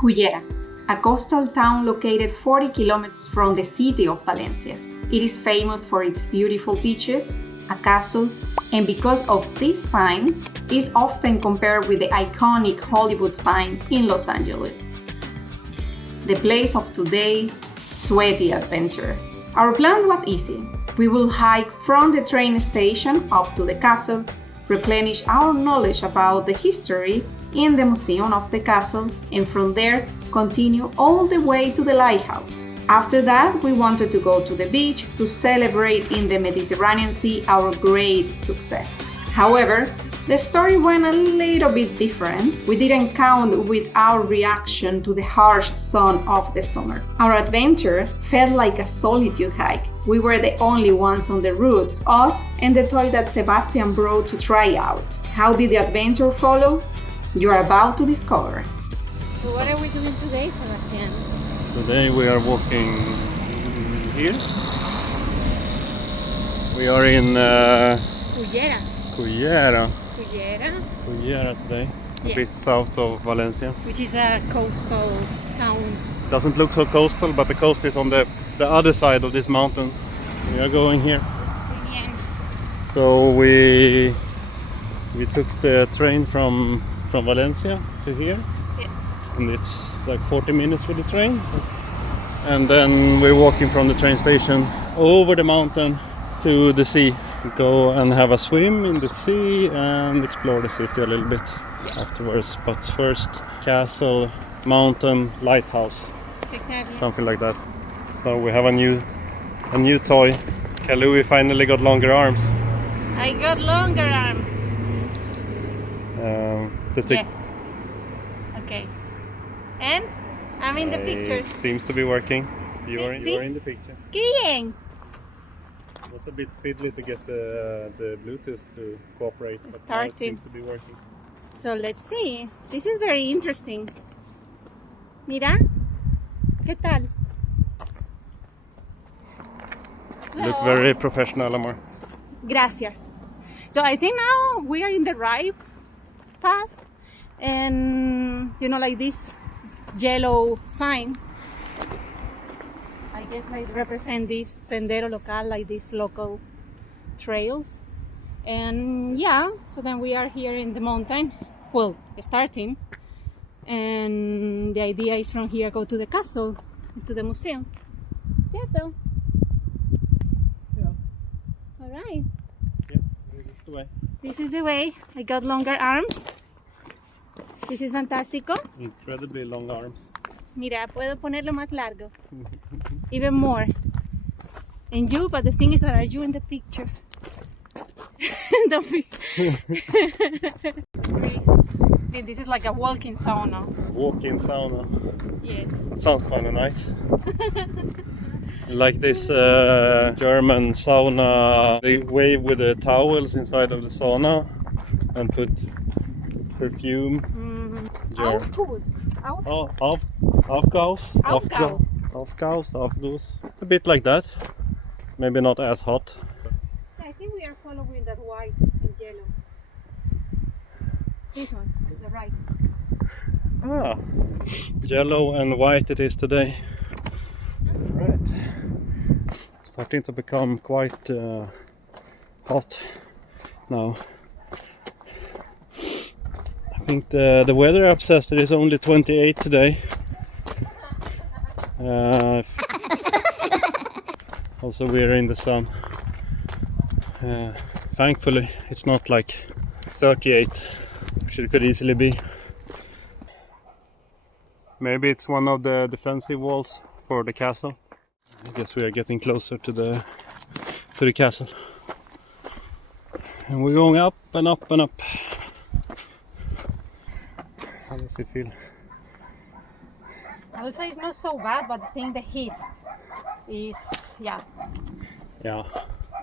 Cullera, a coastal town located 40 kilometers from the city of Valencia. It is famous for its beautiful beaches, a castle, and because of this sign, is often compared with the iconic Hollywood sign in Los Angeles. The place of today, sweaty adventure. Our plan was easy. We will hike from the train station up to the castle, replenish our knowledge about the history in the museum of the castle, and from there continue all the way to the lighthouse. After that, we wanted to go to the beach to celebrate in the Mediterranean Sea our great success. However, the story went a little bit different. We didn't count with our reaction to the harsh sun of the summer. Our adventure felt like a solitude hike. We were the only ones on the route, us and the toy that Sebastian brought to try out. How did the adventure follow? You're about to discover. So what are we doing today, Sebastian? Today we are walking here. We are in Cullera. Cullera today, Yes. a bit south of Valencia. Which is a coastal town. Doesn't look so coastal, but the coast is on the other side of this mountain. We are going here. Bien. So we took the train from Valencia to here. Yes. And it's like 40 minutes with the train. And then we're walking from the train station over the mountain to the sea. We go and have a swim in the sea and explore the city a little bit afterwards. But first, castle, mountain, lighthouse, Exactly. something like that. So we have a new toy. Kalui finally got longer arms. I got longer arms. Yes. Okay. And I'm in the picture. It seems to be working. You're See? in the picture. ¡Qué bien! It was a bit fiddly to get the Bluetooth to cooperate, but now it Starting. seems to be working. So let's see. This is very interesting. Mira. ¿Qué tal? Look very professional, Amor. Gracias. So I think now we are in the right path, and you know, like these yellow signs, I guess like represent this sendero local, like these local trails. And yeah, so then we are here in the mountain, well, starting, and the idea is from here go to the castle, to the museum. ¿Cierto? Yeah. All right. Yeah, this is the way. This is the way. I got longer arms. This is fantástico. Incredibly long arms. Mira, puedo ponerlo más largo. Even more. And you, but the thing is that are you in the picture? Don't be. This is like a walking sauna. Walk-in sauna. Yes. Sounds kind of nice. Like this German sauna, they wave with the towels inside of the sauna and put perfume. Aufguss. Aufguss. A bit like that. Maybe not as hot. I think we are following that white and yellow. This one, the right. Ah, yellow and white it is today. Right. Starting to become quite hot now. I think the weather app says that it's only 28 today. Also we're in the sun. Thankfully it's not like 38, which it could easily be. Maybe it's one of the defensive walls for the castle. I guess we are getting closer to the castle. And we're going up and up and up. How does it feel? I would say it's not so bad, but I think the heat is, yeah,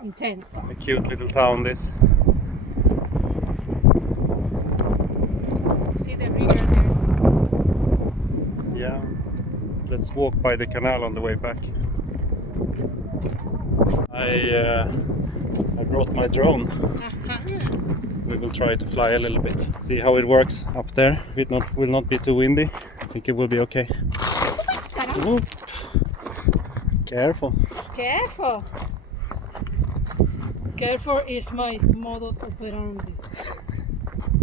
intense. A cute little town this. See the river there. Yeah. Let's walk by the canal on the way back. I brought my drone. We will try to fly a little bit, see how it works up there. It will not be too windy. think it will be okay. Caramba. Oop. Careful. Careful. Careful is my modus operandi,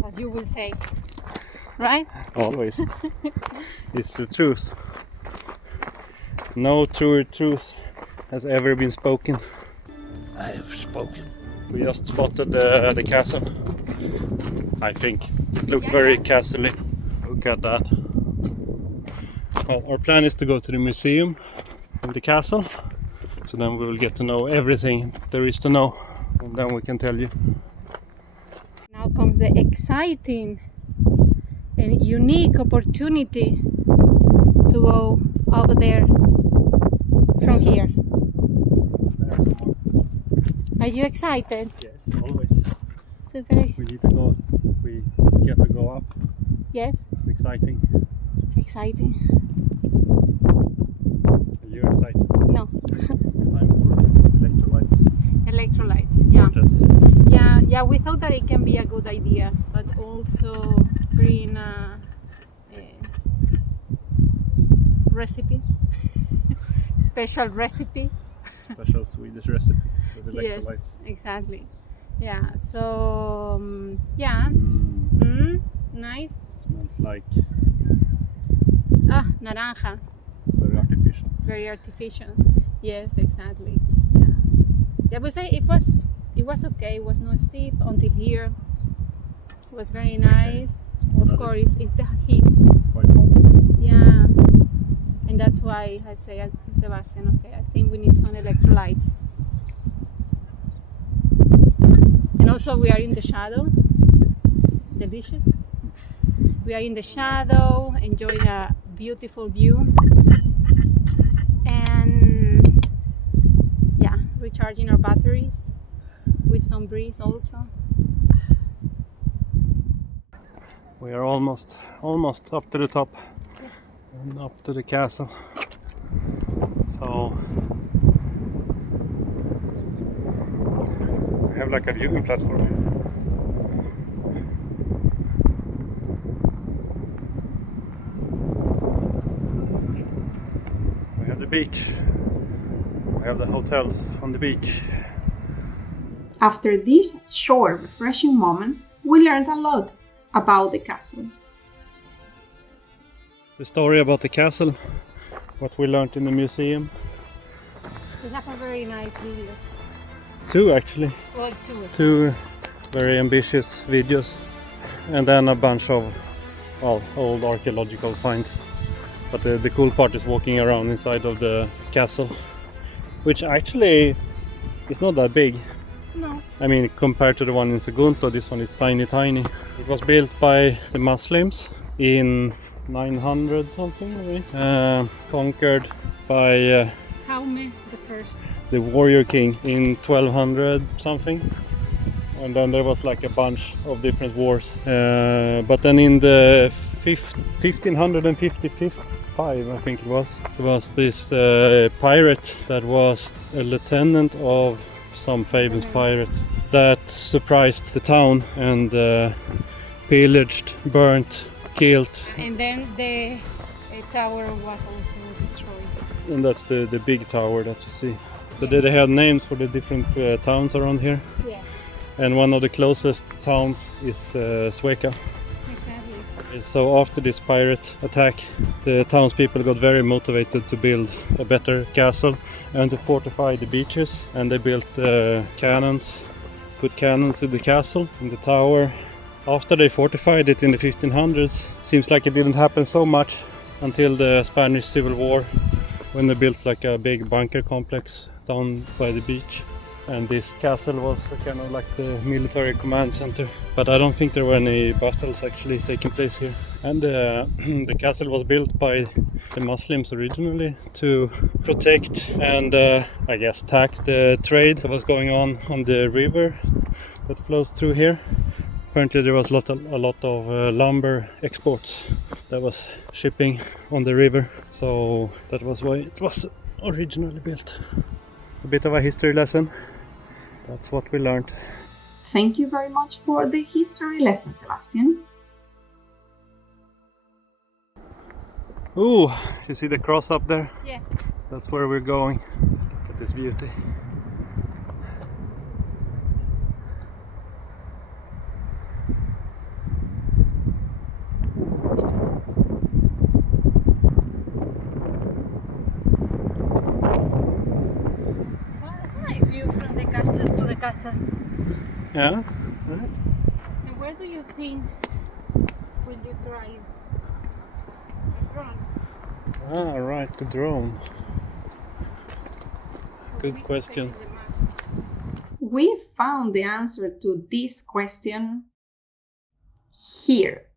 as you will say, right? Always. It's the truth. No truer truth has ever been spoken. I have spoken. We just spotted the castle. I think it looked very castle-y. Look at that. Well, our plan is to go to the museum in the castle, so then we will get to know everything there is to know, and then we can tell you. Now comes the exciting and unique opportunity to go over there from here. Are you excited? Yes, always. Super. We need to go. We get to go up. Yes, It's exciting. exciting. Are you excited? No, Time for electrolytes. electrolytes. Yeah. That Yeah. We thought that it can be a good idea, but also bring a recipe, special recipe. special Swedish recipe with electrolytes. Yes, exactly. Yeah. So yeah. Nice. Smells like Naranja. very artificial. Very artificial. Yes, exactly. Yeah. Yeah, but say it was okay. It was not steep until here. It was very It's okay. nice. more Of that course, it's the heat. it's quite hot. Yeah. And that's why I say to Sebastian, okay, I think we need some electrolytes. And also we are in the shadow. Delicious. We are in the shadow, enjoying a beautiful view. And yeah, recharging our batteries with some breeze also. We are almost up to the top and up to the castle. So we have like a viewing platform here. We have the beach. We have the hotels on the beach. After this short, refreshing moment, we learned a lot about the castle. The story about the castle, what we learned in the museum. We have a very nice video. Two actually. Well, Two very ambitious videos, and then a bunch of old archaeological finds. But the cool part is walking around inside of the castle, which actually is not that big. No. I mean, compared to the one in Sagunto, this one is tiny. It was built by the Muslims in 900 something, maybe. Conquered by Jaume the First. the warrior king in 1200 something, and then there was like a bunch of different wars, but then in the 1555 I think it was this pirate that was a lieutenant of some famous pirate that surprised the town and pillaged, burnt, killed, And then the tower was also destroyed. and that's the big tower that you see. So they had names for the different towns around here, Yeah, and one of the closest towns is Sueca. exactly. So after this pirate attack, the townspeople got very motivated to build a better castle and to fortify the beaches, and they built cannons, good cannons in the castle, in the tower. After they fortified it in the 1500s, seems like it didn't happen so much until the Spanish Civil War, when they built like a big bunker complex down by the beach. And this castle was kind of like the military command center. But I don't think there were any battles actually taking place here. And the castle was built by the Muslims originally to protect and I guess tax the trade that was going on the river that flows through here. Apparently there was a lot of lumber exports that was shipping on the river. So that was why it was originally built. A bit of a history lesson. That's what we learned. Thank you very much for the history lesson, Sebastian. Ooh, you see the cross up there? Yes. That's where we're going. Look at this beauty. Well, that's a nice view from the castle to the castle. Yeah, right. And where do you think will you drive? Ah, right, the drone. Good question. We found the answer to this question here.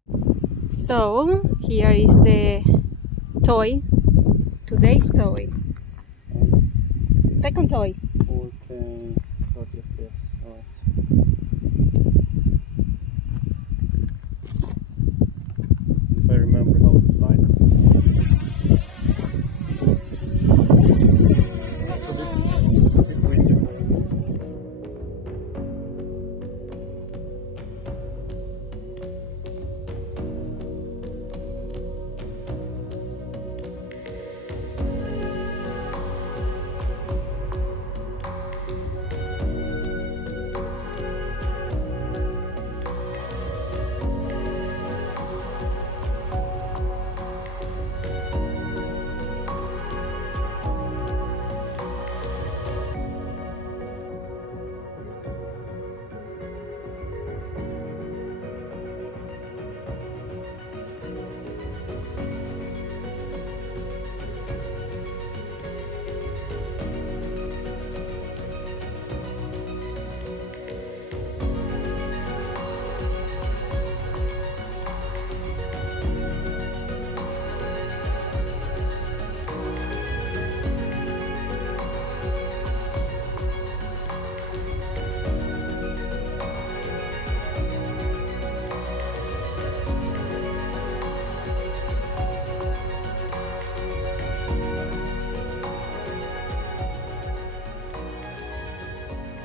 So here is the toy, today's toy, second toy. 4K 30 FPS. Alright. If I remember how to fly. It's a bit windy.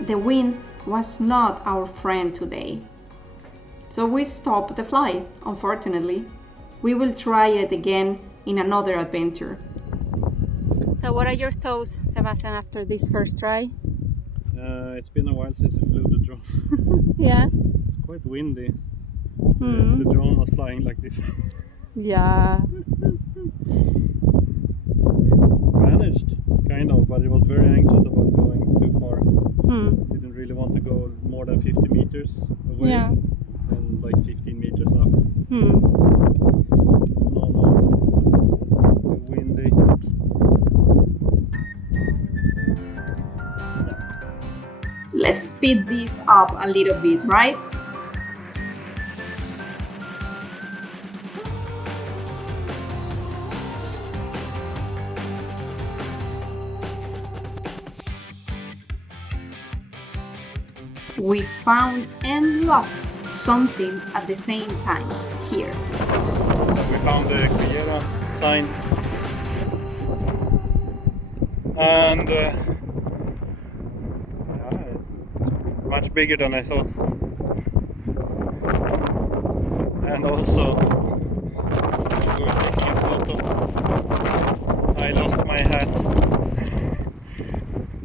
The wind was not our friend today. So we stopped the flight, unfortunately. We will try it again in another adventure. So what are your thoughts, Sebastian, after this first try? It's been a while since I flew the drone. Yeah. It's quite windy. Hmm. The drone was flying like this. Yeah. Managed, kind of, but it was very anxious about going too far. Hmm. Didn't really want to go more than 50 meters away. Yeah. And like 15 meters up. Hmm. No, it's too windy. Let's speed this up a little bit, right? We found and lost something at the same time here. We found the Cullera sign. And yeah, it's much bigger than I thought. And also, we were taking a photo. I lost my hat.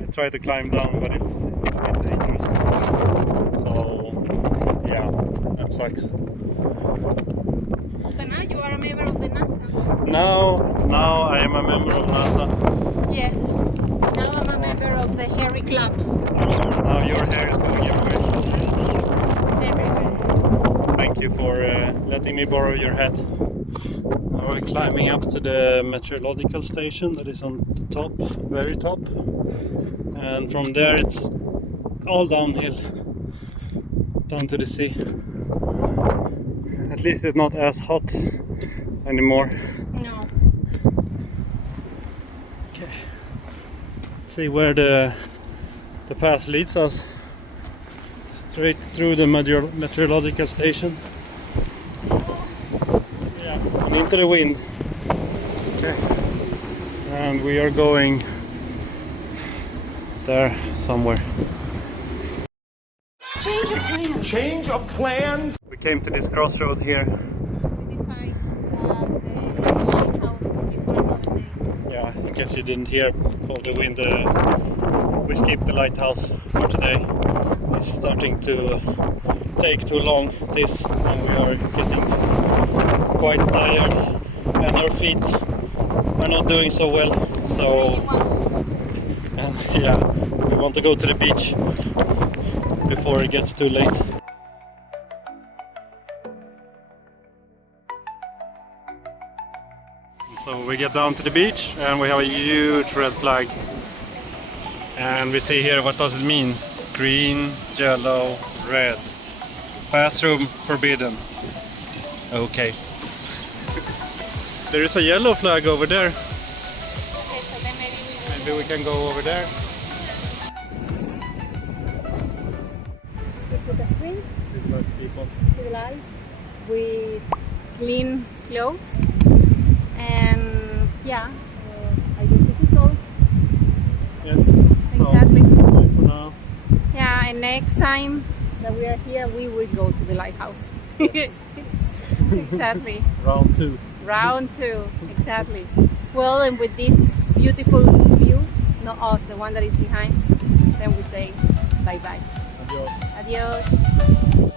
I tried to climb down, but it's a bit dangerous. So yeah, that sucks. So now you are a member of the NASA. Now I am a member of NASA. Yes. Now I'm a member of the Hairy Club. Now your hair is going everywhere. Everywhere. Thank you for letting me borrow your hat. Now we're climbing up to the meteorological station that is on the top, very top. And from there it's all downhill, down to the sea. At least it's not as hot anymore. No. Okay. Let's see where the path leads us. Straight through the meteorological station. Yeah, and into the wind. Okay. And we are going there somewhere. Change of plans? We came to this crossroad here. We decided that the lighthouse I guess you didn't hear for the wind. We skipped the lighthouse for today. It's starting to take too long, this, and we are getting quite tired, and our feet are not doing so well. So, and yeah, we want to go to the beach before it gets too late. So we get down to the beach and we have a huge red flag, and we see here, what does it mean? Green, yellow, red. Bathroom forbidden. Okay. There is a yellow flag over there. Okay, so then Maybe we can go over there. we took a swim, People. civilized, with clean clothes, and yeah, I guess this is all. Yes. Exactly. So, bye for now. Yeah, and next time that we are here, we will go to the lighthouse. Yes. Exactly. Round 2. Round 2, exactly. Well, and with this beautiful view, not us, the one that is behind, then we say bye-bye. Adios. Adios.